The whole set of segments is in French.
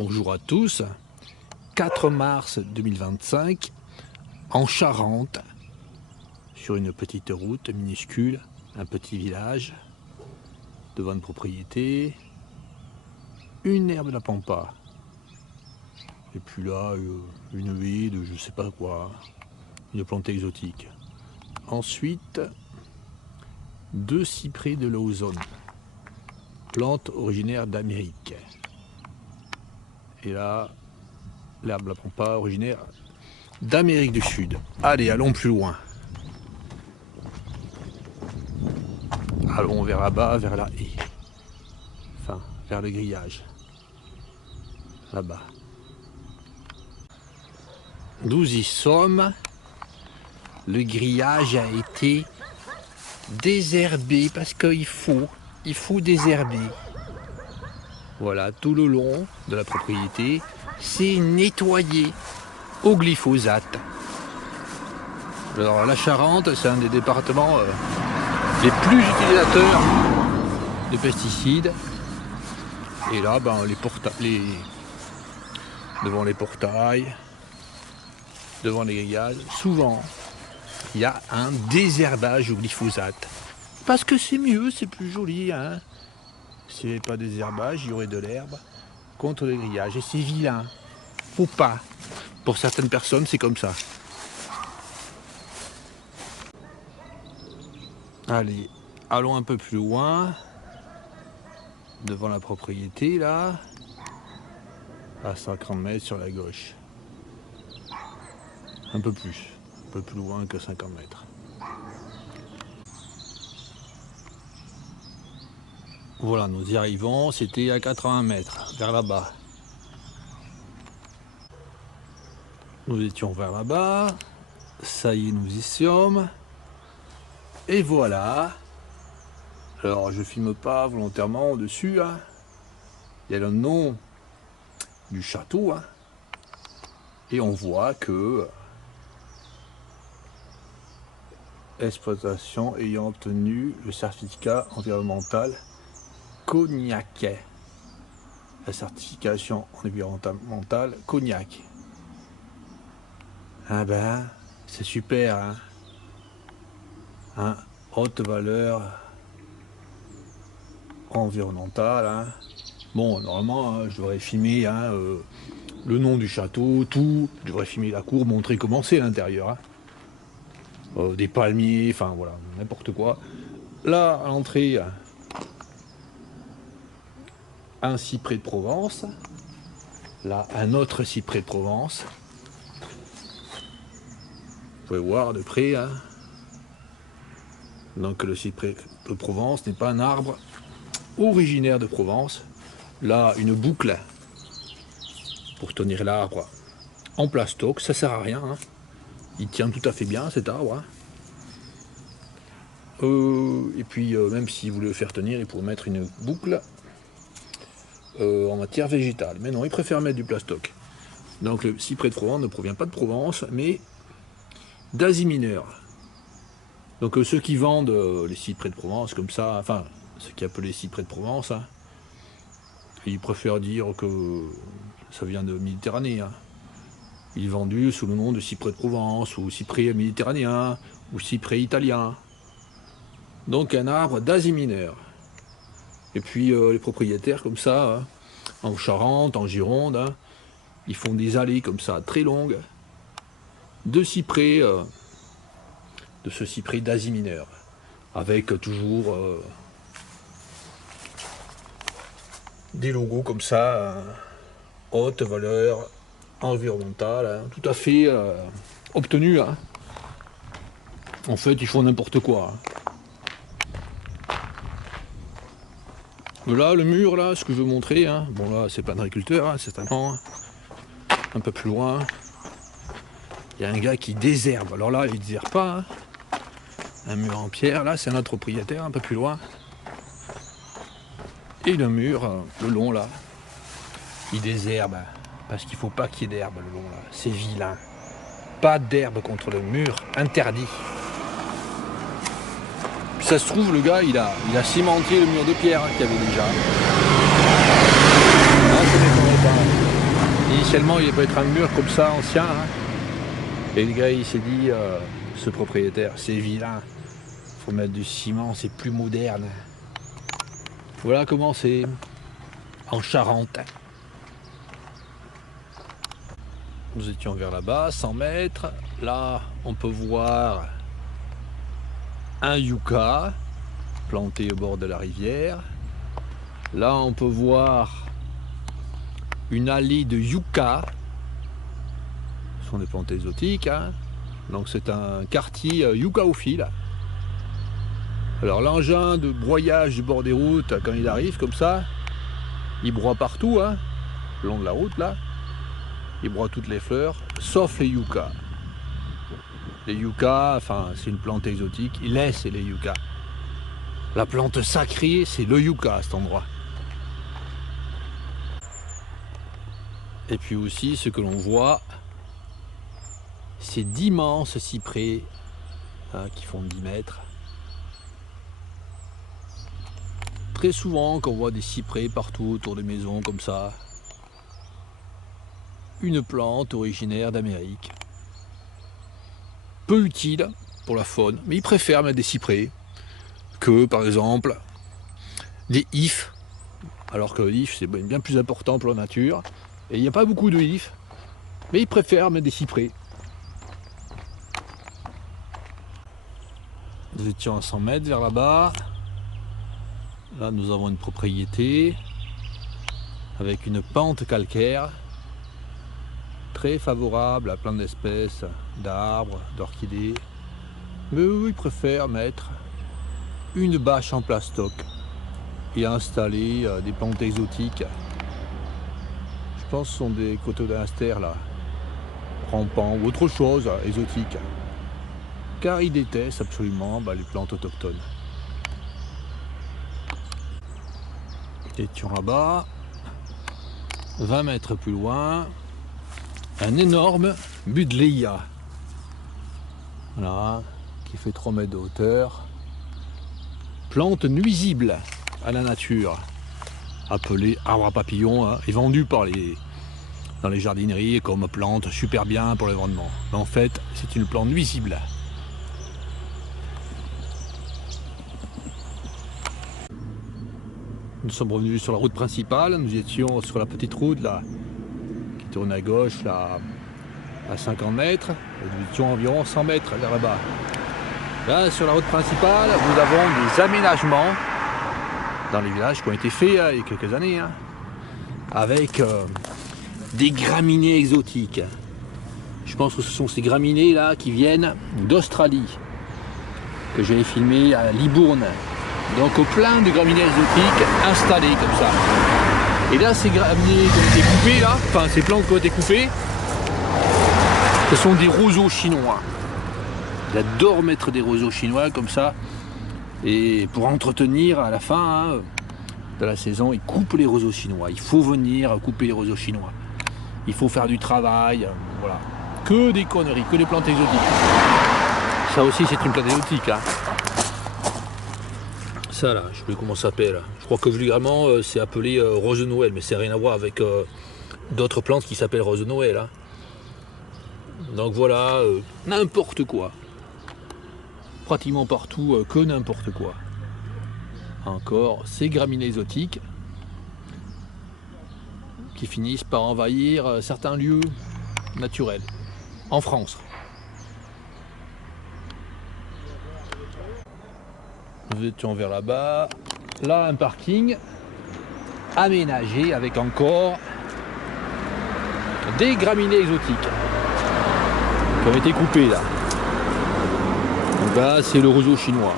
Bonjour à tous, 4 mars 2025, en Charente, sur une petite route minuscule, un petit village, devant une propriété, une herbe de la pampa, et puis là, une haie de je sais pas quoi, une plante exotique. Ensuite, 2 cyprès de l'ozone, plante originaire d'Amérique. Et là, l'herbe de la pampa originaire d'Amérique du Sud. Allez, allons plus loin. Allons vers là-bas, vers la haie. Enfin, vers le grillage. Là-bas. Nous y sommes. Le grillage a été désherbé parce qu'il faut désherber. Voilà, tout le long de la propriété, c'est nettoyé au glyphosate. Alors la Charente, c'est un des départements les plus utilisateurs de pesticides. Et là, ben, devant les portails, devant les grillages, souvent, il y a un désherbage au glyphosate. Parce que c'est mieux, c'est plus joli, hein. S'il n'y avait pas de désherbage, il y aurait de l'herbe contre le grillage. Et c'est vilain. Faut pas. Pour certaines personnes, c'est comme ça. Allez, allons un peu plus loin. Devant la propriété, là. À 50 mètres sur la gauche. Un peu plus. Un peu plus loin que 50 mètres. Voilà, nous y arrivons, c'était à 80 mètres, vers là-bas. Nous étions vers là-bas, ça y est, nous y sommes. Et voilà. Alors, je filme pas volontairement au-dessus, hein. Il y a le nom du château, hein. Et on voit que exploitation ayant obtenu le certificat environnemental Cognac, la certification environnementale Cognac. Ah ben, c'est super, hein, haute valeur environnementale, hein. Bon, normalement, hein, je devrais filmer, hein, le nom du château, tout. Je devrais filmer la cour, montrer comment c'est à l'intérieur, hein. Des palmiers, enfin voilà, n'importe quoi. Là, à l'entrée, un cyprès de Provence, là un autre cyprès de Provence. Vous pouvez voir de près, hein. Donc le cyprès de Provence n'est pas un arbre originaire de Provence. Là, une boucle pour tenir l'arbre en plastoc, ça sert à rien, hein. Il tient tout à fait bien cet arbre, hein. Et puis même si vous voulez le faire tenir, il faut mettre une boucle en matière végétale. Mais non, il préfère mettre du plastoc. Donc le cyprès de Provence ne provient pas de Provence, mais d'Asie mineure. Donc ceux qui vendent les cyprès de Provence comme ça, enfin ceux qui appellent les cyprès de Provence, hein, ils préfèrent dire que ça vient de Méditerranée, hein. Il est vendu sous le nom de cyprès de Provence, ou cyprès méditerranéen, ou cyprès italien. Donc un arbre d'Asie mineure. Et puis les propriétaires comme ça, hein, en Charente, en Gironde, hein, ils font des allées comme ça, très longues, de cyprès, de ce cyprès d'Asie mineure, avec toujours des logos comme ça, haute valeur environnementale, hein, tout à fait obtenus, hein. En fait, ils font n'importe quoi, hein. Là, le mur, là, ce que je veux montrer, hein, bon là, c'est pas un agriculteur, hein, certainement, hein. Un peu plus loin, il y a un gars qui désherbe. Alors là, il désherbe pas, hein. Un mur en pierre, là, c'est un autre propriétaire, un peu plus loin. Et le mur, le long, là, il désherbe, parce qu'il faut pas qu'il y ait d'herbe, le long, là. C'est vilain. Pas d'herbe contre le mur, interdit. Puis ça se trouve, le gars, il a cimenté le mur de pierre, hein, qu'il y avait déjà. Non, je ne m'étonnerais pas. Initialement, il peut être un mur comme ça, ancien. Hein. Et le gars, il s'est dit, ce propriétaire, c'est vilain. Faut mettre du ciment, c'est plus moderne. Voilà comment c'est en Charente. Nous étions vers là-bas, 100 mètres. Là, on peut voir un yucca planté au bord de la rivière. Là, on peut voir une allée de yucca. Ce sont des plantes exotiques. Hein. Donc c'est un quartier yuccaophile. Alors l'engin de broyage du bord des routes, quand il arrive comme ça, il broie partout, hein, le long de la route là. Il broie toutes les fleurs, sauf les yuccas. Les yuccas, enfin c'est une plante exotique, il laisse les yuccas. La plante sacrée, c'est le yucca à cet endroit. Et puis aussi, ce que l'on voit, c'est d'immenses cyprès hein, qui font 10 mètres. Très souvent, quand on voit des cyprès partout autour des maisons comme ça, une plante originaire d'Amérique, peu utile pour la faune, mais ils préfèrent mettre des cyprès que, par exemple, des ifs, alors que l'if c'est bien plus important pour la nature, et il n'y a pas beaucoup de ifs, mais ils préfèrent mettre des cyprès. Nous étions à 100 mètres vers là-bas. Là, nous avons une propriété avec une pente calcaire très favorable à plein d'espèces d'arbres, d'orchidées. Mais eux, ils préfèrent mettre une bâche en plastoc et installer des plantes exotiques. Je pense que ce sont des cotolinstères là, rampants ou autre chose exotique. Car ils détestent absolument les plantes autochtones. Nous étions là-bas, 20 mètres plus loin, un énorme Buddleia, voilà, qui fait 3 mètres de hauteur, plante nuisible à la nature, appelée arbre à papillons, hein, et vendue dans les jardineries comme plante super bien pour l'environnement. Mais en fait, c'est une plante nuisible. Nous sommes revenus sur la route principale, nous étions sur la petite route là, qui tourne à gauche là, à 50 mètres, et nous étions environ 100 mètres vers là-bas. Là, sur la route principale, nous avons des aménagements dans les villages qui ont été faits il y a quelques années, hein, avec des graminées exotiques. Je pense que ce sont ces graminées là qui viennent d'Australie, que j'avais filmé à Libourne. Donc plein de graminées exotiques installées comme ça. Et là, ces graminées qui ont été coupées là, enfin ces plantes qui ont été coupées, ce sont des roseaux chinois. J'adore mettre des roseaux chinois comme ça. Et pour entretenir à la fin hein, de la saison, ils coupent les roseaux chinois. Il faut venir couper les roseaux chinois. Il faut faire du travail, voilà. Que des conneries, que des plantes exotiques. Ça aussi c'est une plante exotique. Hein. Ça là, je sais plus comment ça s'appelle. Je crois que vulgairement c'est appelé rose de Noël, mais c'est rien à voir avec d'autres plantes qui s'appellent rose de Noël. Hein. Donc voilà, n'importe quoi. Pratiquement partout que n'importe quoi. Encore ces graminées exotiques qui finissent par envahir certains lieux naturels en France. Nous étions vers là-bas. Là, un parking aménagé avec encore des graminées exotiques qui ont été coupées là. Donc là, c'est le roseau chinois.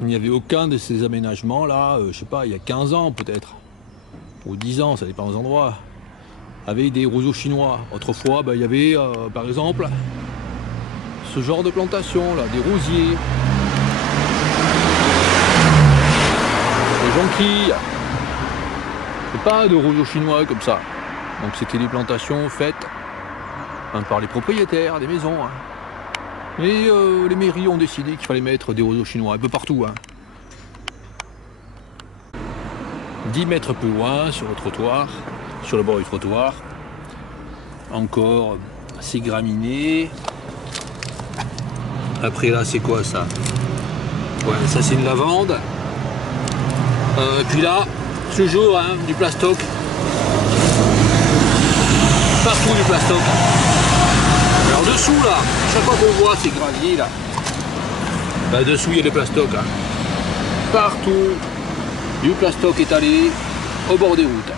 Il n'y avait aucun de ces aménagements là, je sais pas, il y a 15 ans peut-être, ou 10 ans, ça dépend des endroits, avec des roseaux chinois. Autrefois, il y avait par exemple ce genre de plantation là, des rosiers, des jonquilles, et pas de roseaux chinois comme ça. Donc c'était des plantations faites par les propriétaires des maisons. Hein. Et les mairies ont décidé qu'il fallait mettre des roseaux chinois un peu partout. Hein. 10 mètres plus loin, sur le trottoir, sur le bord du trottoir, encore ces graminées. Après là, c'est quoi ça? Ouais, ça c'est une lavande. Et puis là, toujours hein, du plastoc. Partout du plastoc. Alors dessous là, chaque fois qu'on voit ces graviers là, bah, dessous il y a des plastocs. Hein. Partout, du plastoc étalé au bord des routes.